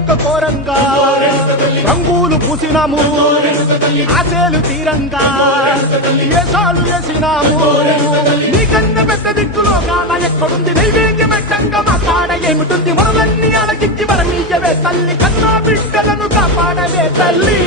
కోరిక కోరంగా రంగులు పూసినాము ఆశలు తీరంగా ఏసాలు వేసినాము నీకన్నా పెద్ద దిక్కులో కాల ఎక్కడుంది నైవేద్యం పెట్టంగా మా కాడ ఏమిటుంది మనలన్నీ అలకిచ్చి వరమీయవే తల్లి కన్నా బిడ్డలను కాపాడవే తల్లి